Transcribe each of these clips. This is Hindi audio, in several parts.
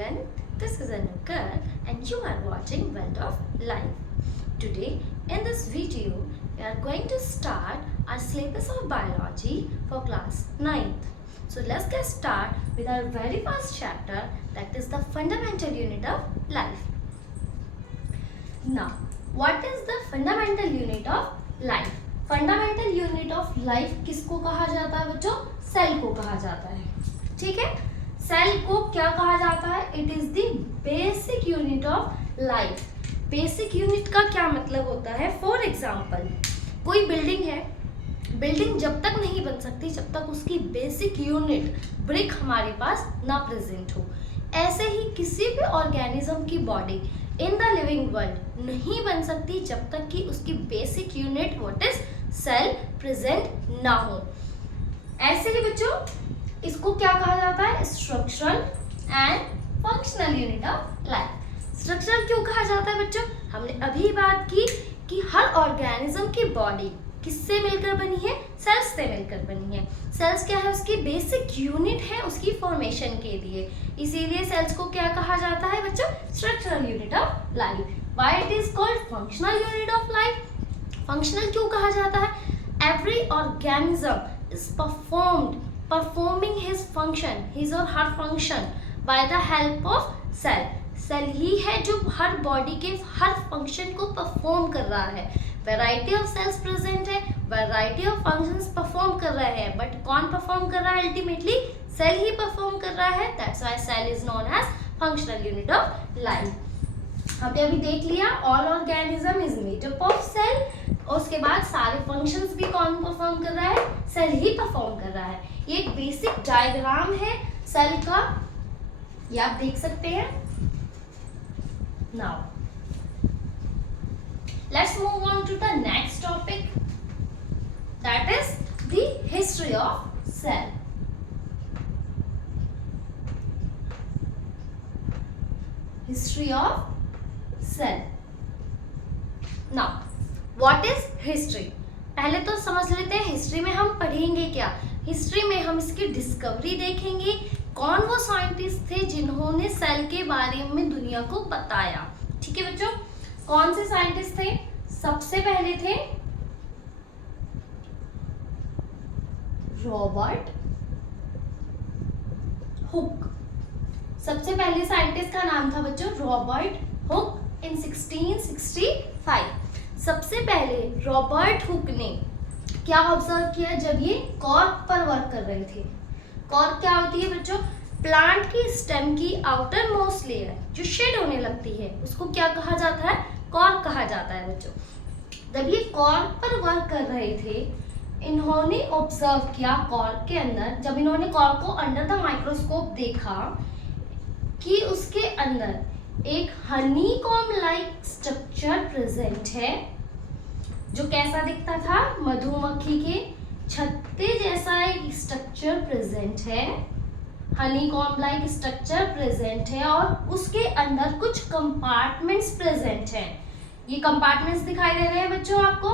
everyone, this is Anu Girl and you are watching World of Life. Today in this video we are going to start our syllabus of biology for class 9th. So let's get started with our very first chapter, that is the fundamental unit of life. Now what is the fundamental unit of life? Fundamental unit of life किसको कहा जाता है बच्चों? सेल को कहा जाता है. ठीक है, सेल को क्या कहा जाता है? It is the basic unit of life. Basic unit का क्या मतलब होता है? फॉर एग्जांपल कोई बिल्डिंग है, बिल्डिंग जब तक नहीं बन सकती जब तक उसकी बेसिक यूनिट ब्रिक हमारे पास ना प्रेजेंट हो. ऐसे ही किसी भी ऑर्गेनिज्म की body in the living world नहीं बन सकती जब तक कि उसकी basic unit what is cell present ना हो. ऐसे ही बच्चों इसको क्या कहा जाता है? Structural and functional unit of life. Structural क्यों कहा जाता है बच्चों? हमने अभी बात की कि हर ऑर्गेनिज्म की बॉडी किससे मिलकर बनी है? सेल्स से मिलकर बनी है. सेल्स क्या है? उसकी बेसिक यूनिट है उसकी फॉर्मेशन के लिए. इसीलिए सेल्स को क्या कहा जाता है बच्चों? Structural unit of life. Why it is called functional unit of life? Functional क्यों कहा जाता है? Every organism is performing his function, his और हर function by the help of cell. Cell ही है जो हर बॉडी के हर फंक्शन को परफॉर्म कर रहा है. वैरायटी ऑफ सेल्स प्रेजेंट है, वैरायटी ऑफ फंक्शंस परफॉर्म कर रहे हैं, बट कौन परफॉर्म कर रहा है? अल्टीमेटली सेल ही परफॉर्म कर रहा है. That's why cell is known as functional unit of life. हमने अभी देख लिया all organism is made up of cell. और उसके बाद सारे फंक्शंस भी कौन परफॉर्म कर रहा है? सेल ही परफॉर्म कर रहा है. ये एक बेसिक डायग्राम है सेल का, ये आप देख सकते हैं. Now let's move on to the next topic, that is the history of cell. History of cell. Now what is history? पहले तो समझ लेते हैं हिस्ट्री में हम पढ़ेंगे क्या. हिस्ट्री में हम इसकी डिस्कवरी देखेंगे. कौन वो साइंटिस्ट थे जिन्होंने सेल के बारे में दुनिया को बताया. ठीक है बच्चों, कौन से साइंटिस्ट थे? सबसे पहले थे रॉबर्ट हुक. सबसे पहले साइंटिस्ट का नाम था बच्चों रॉबर्ट हुक इन 1665. सबसे पहले रॉबर्ट हुक ने क्या ऑब्जर्व किया जब ये कॉर्क पर वर्क कर रहे थे. कॉर्क क्या होती है बच्चों? प्लांट की स्टेम की आउटर मोस्ट लेयर जो शेड होने लगती है उसको क्या कहा जाता है? कॉर्क कहा जाता है बच्चों. जब ये कॉर्क पर वर्क कर रहे थे इन्होंने ऑब्जर्व किया कॉर्क के अंदर, जब इन्होंने कॉर्क को अंडर द माइक्रोस्कोप देखा कि उसके अंदर एक हनीकॉम्ब लाइक स्ट्रक्चर प्रेजेंट है जो कैसा दिखता था? मधुमक्खी के छत्ते जैसा एक स्ट्रक्चर प्रेजेंट है. हनीकॉम्ब लाइक स्ट्रक्चर प्रेजेंट है और उसके अंदर कुछ कंपार्टमेंट्स प्रेजेंट हैं. ये कंपार्टमेंट्स दिखाई दे रहे हैं बच्चों आपको.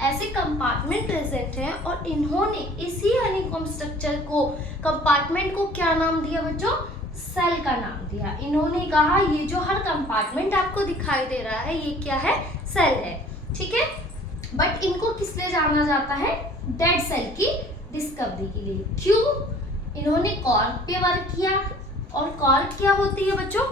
ऐसे कंपार्टमेंट प्रेजेंट हैं और इन्होंने इसी हनीकॉम्ब स्ट्रक्चर को, कंपार्टमेंट को क्या नाम दिया बच्चों? सेल का नाम दिया. इन्होंने कहा ये जो हर कंपार्टमेंट आपको दिखाई दे रहा है ये क्या है? सेल है. ठीक है, बट इनको किस लिए जाना जाता है? डेड सेल की डिस्कवरी के लिए. क्यों? इन्होंने कॉर्क पे वर्क किया और कॉर्क क्या होती है बच्चों?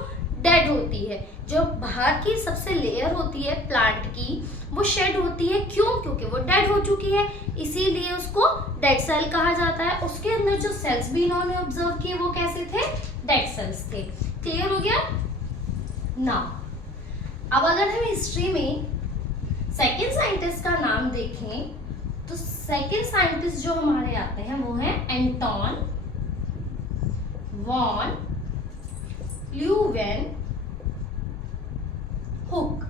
डेड होती है. जो बाहर की सबसे लेयर होती है प्लांट की वो शेड होती है. क्यों? क्योंकि वो डेड हो चुकी है, इसीलिए उसको डेड सेल कहा जाता है. उसके अंदर जो सेल्स भी इन्होंने ऑब्जर्व किए वो कैसे थे? डेड सेल्स थे. क्लियर हो गया ना? अब अगर हम हिस्ट्री में सेकेंड साइंटिस्ट का नाम देखें तो सेकेंड साइंटिस्ट जो हमारे आते हैं वो है एंटोन वॉन ल्यूवेन हुक.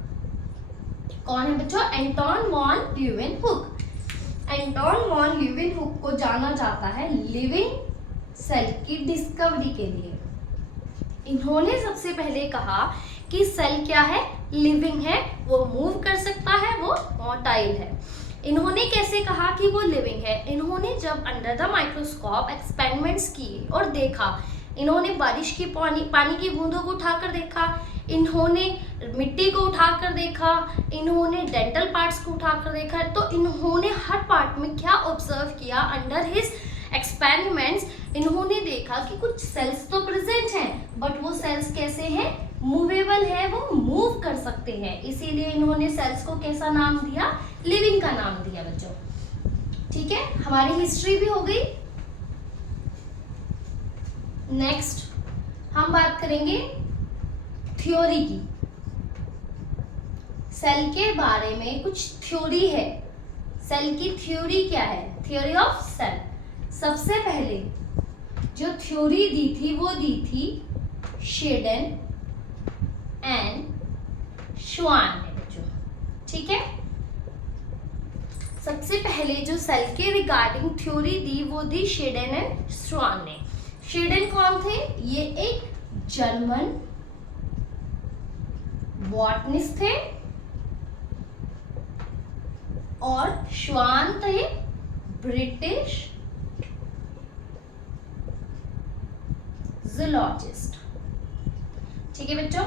कौन है बच्चों? Anton von Leeuwenhoek. Anton von Leeuwenhoek को जाना जाता है लिविंग सेल की डिस्कवरी के लिए. इन्होंने सबसे पहले कहा कि सेल क्या है? लिविंग है, वो मूव कर सकता है, वो मोटाइल है. इन्होंने कैसे कहा कि वो लिविंग है? इन्होंने जब अंडर द माइक्रोस्कोप एक्सपेरिमेंट्स किए और देखा इन्होंने बारिश की पानी की बूंदों को उठाकर देखा, इन्होंने मिट्टी को उठाकर देखा, इन्होंने डेंटल पार्ट्स को उठाकर देखा। तो इन्होंने हर पार्ट में क्या ऑब्जर्व किया अंडर हिज एक्सपेरिमेंट्स, इन्होंने देखा कि कुछ सेल्स तो प्रेजेंट हैं बट वो सेल्स कैसे हैं, मूवेबल है, वो मूव कर सकते हैं। इसीलिए इन्होंने सेल्स को कैसा नाम दिया, लिविंग का नाम दिया बच्चों। ठीक है, हमारी हिस्ट्री भी हो गई। नेक्स्ट हम बात करेंगे थ्योरी की। सेल के बारे में कुछ थ्योरी है। सेल की थ्योरी क्या है, थ्योरी ऑफ सेल। सबसे पहले जो थ्योरी दी थी वो दी थी शेडन एंड श्वान ने बच्चों। ठीक है, सबसे पहले जो सेल के रिगार्डिंग थ्योरी दी वो दी शेडन एंड श्वान ने। शेडन कौन थे, ये एक जर्मन बॉटनिस्ट थे और श्वान थे ब्रिटिश जूलॉजिस्ट। ठीक है बच्चों,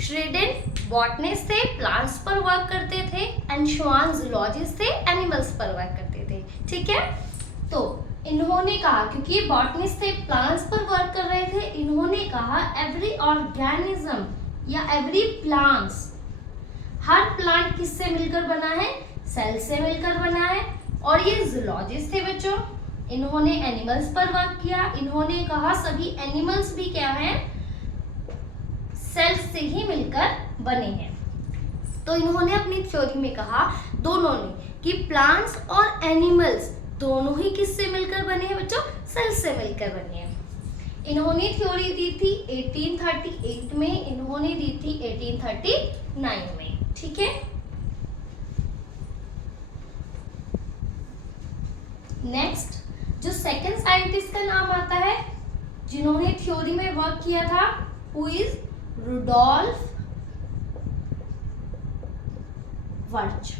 श्रेडन बॉटनिस्ट थे, प्लांट्स पर वर्क करते थे, एंड श्वान जूलॉजिस्ट थे, एनिमल्स पर वर्क करते थे। ठीक है, तो इन्होंने कहा, क्योंकि ये बॉटनिस्ट थे, प्लांट्स पर वर्क कर रहे थे, इन्होंने कहा एवरी ऑर्गेनिज्म या एवरी प्लांट्स, हर प्लांट किससे मिलकर बना है, सेल से मिलकर बना है। और ये जूलॉजिस्ट थे बच्चों, इन्होंने एनिमल्स पर वर्क किया, इन्होंने कहा सभी एनिमल्स भी क्या हैं, सेल्स से ही मिलकर बने हैं। तो इन्होंने अपनी थ्योरी में कहा दोनों ने कि प्लांट्स और एनिमल्स दोनों ही किससे मिलकर बने हैं बच्चों, सेल्स से मिलकर बने हैं। इन्होंने थ्योरी दी थी 1838 में, इन्होंने दी थी 1839 में। ठीक है, नेक्स्ट जो सेकंड साइंटिस्ट का नाम आता है जिन्होंने थ्योरी में वर्क किया था, who is Rudolf Virchow.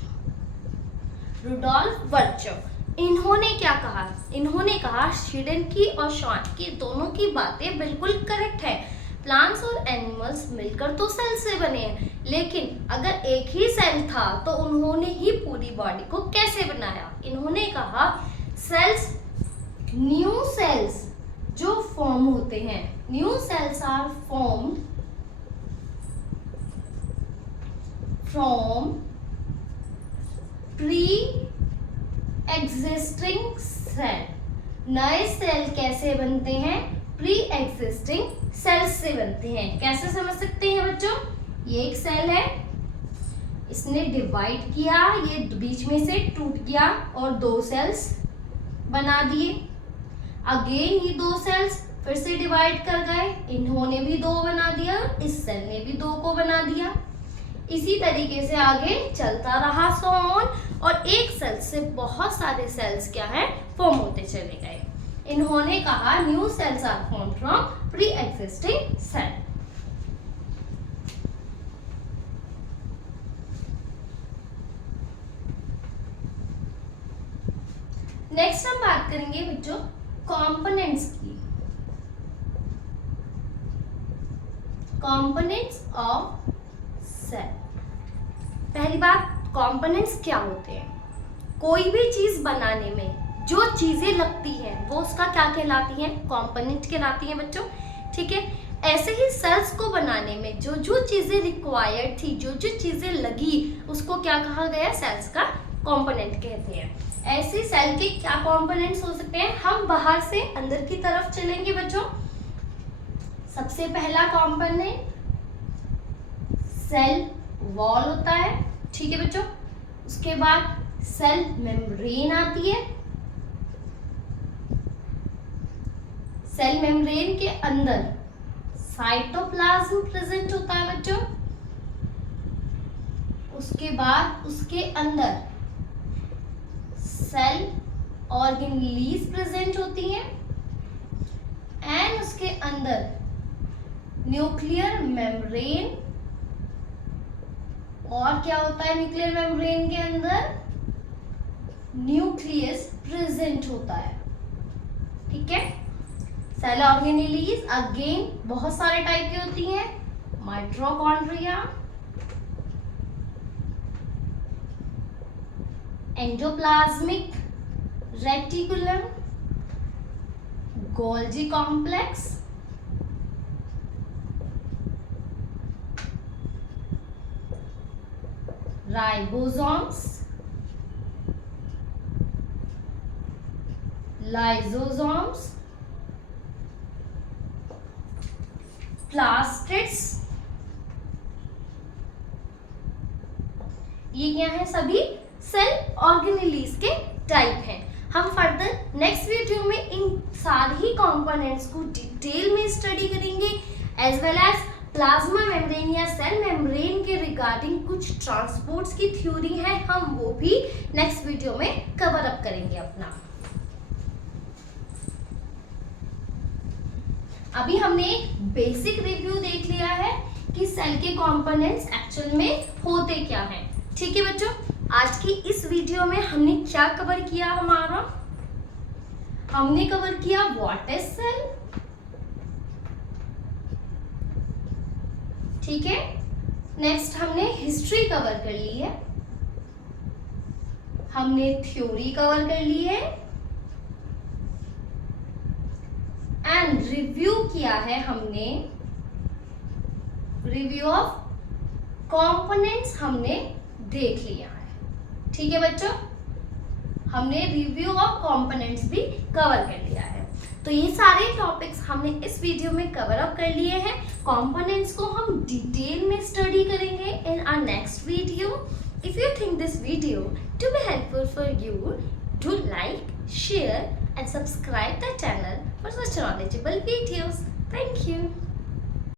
Rudolf Virchow, इन्होंने क्या कहा, इन्होंने कहा शेडन की और श्वान की दोनों की बातें बिल्कुल करेक्ट है। प्लांट्स और एनिमल्स मिलकर तो सेल से बने हैं, लेकिन अगर एक ही सेल था तो उन्होंने ही पूरी बॉडी को कैसे बनाया। इन्होंने कहा सेल्स, न्यू सेल्स जो फॉर्म होते हैं, new cells are formed from pre existing cell. नए सेल कैसे बनते हैं, प्री एग्जिस्टिंग सेल्स से बनते हैं। कैसे समझ सकते हैं बच्चों, ये एक सेल है, इसने डिवाइड किया, ये बीच में से टूट गया और दो सेल्स बना दिए। अगेन ये दो सेल्स फिर से डिवाइड कर गए, इन्होंने भी दो बना दिया, इस सेल ने भी दो को बना दिया। इसी तरीके से आगे चलता रहा सो ऑन, और एक सेल से बहुत सारे सेल्स क्या है, फॉर्म होते चले गए। इन्होंने कहा new cells are form from pre existing cell. Next हम बात करेंगे बच्चों कंपोनेंट्स की। Components of cell. पहली बात, कंपोनेंट्स क्या होते हैं, कोई भी चीज बनाने में जो चीजें लगती हैं वो उसका क्या कहलाती हैं, कंपोनेंट कहलाती हैं बच्चों। ठीक है, ऐसे ही सेल्स को बनाने में जो जो चीजें रिक्वायर्ड थी, जो जो चीजें लगी, उसको क्या कहा गया, सेल्स का कंपोनेंट कहते हैं। ऐसे सेल के क्या कंपोनेंट्स हो सकते हैं, हम बाहर से अंदर की तरफ चलेंगे बच्चों। सबसे पहला कंपोनेंट सेल वॉल होता है। ठीक है बच्चों, उसके बाद सेल मेम्ब्रेन आती है। सेल मेम्ब्रेन के अंदर साइटोप्लाज्म प्रेजेंट होता है बच्चों। उसके बाद उसके अंदर सेल ऑर्गेनेलीज प्रेजेंट होती हैं, एंड उसके अंदर न्यूक्लियर मेम्ब्रेन। और क्या होता है न्यूक्लियर मेम्ब्रेन के अंदर, न्यूक्लियस प्रेजेंट होता है। ठीक है, सेल ऑर्गेनेलीज अगेन बहुत सारे टाइप की होती हैं, mitochondria, endoplasmic reticulum, Golgi complex, ribosomes, lysosomes, plastids, ये क्या है? सभी सेल ऑर्गेनेलीज के टाइप हैं। हम फर्दर नेक्स्ट वीडियो में इन सारे ही कंपोनेंट्स को डिटेल में स्टडी करेंगे, as well as plasma membrane या सेल मेम्ब्रेन के रिगार्डिंग कुछ ट्रांसपोर्ट्स की थ्योरी है, हम वो भी नेक्स्ट वीडियो में कवर अप करेंगे अपना। अभी हमने एक बेसिक रिव्यू देख लिया है कि सेल के कंपोनेंट्स एक्चुअल में होते क्या हैं। ठीक है बच्चों, आज की इस वीडियो में हमने क्या कवर किया? हमने कवर किया व्हाट इज सेल, ठीक है। नेक्स्ट हमने हिस्ट्री कवर कर ली है, हमने थ्योरी कवर कर ली है, एंड रिव्यू किया है हमने, रिव्यू ऑफ कंपोनेंट्स हमने देख लिया है। ठीक है बच्चों, हमने रिव्यू ऑफ कंपोनेंट्स भी कवर कर लिया है। तो ये सारे टॉपिक्स हमने इस वीडियो में कवर अप कर लिए हैं। कंपोनेंट्स को हम डिटेल में स्टडी करेंगे in our next video. If you think this video to be helpful for you, do like, share and subscribe the channel for such knowledgeable videos. Thank you.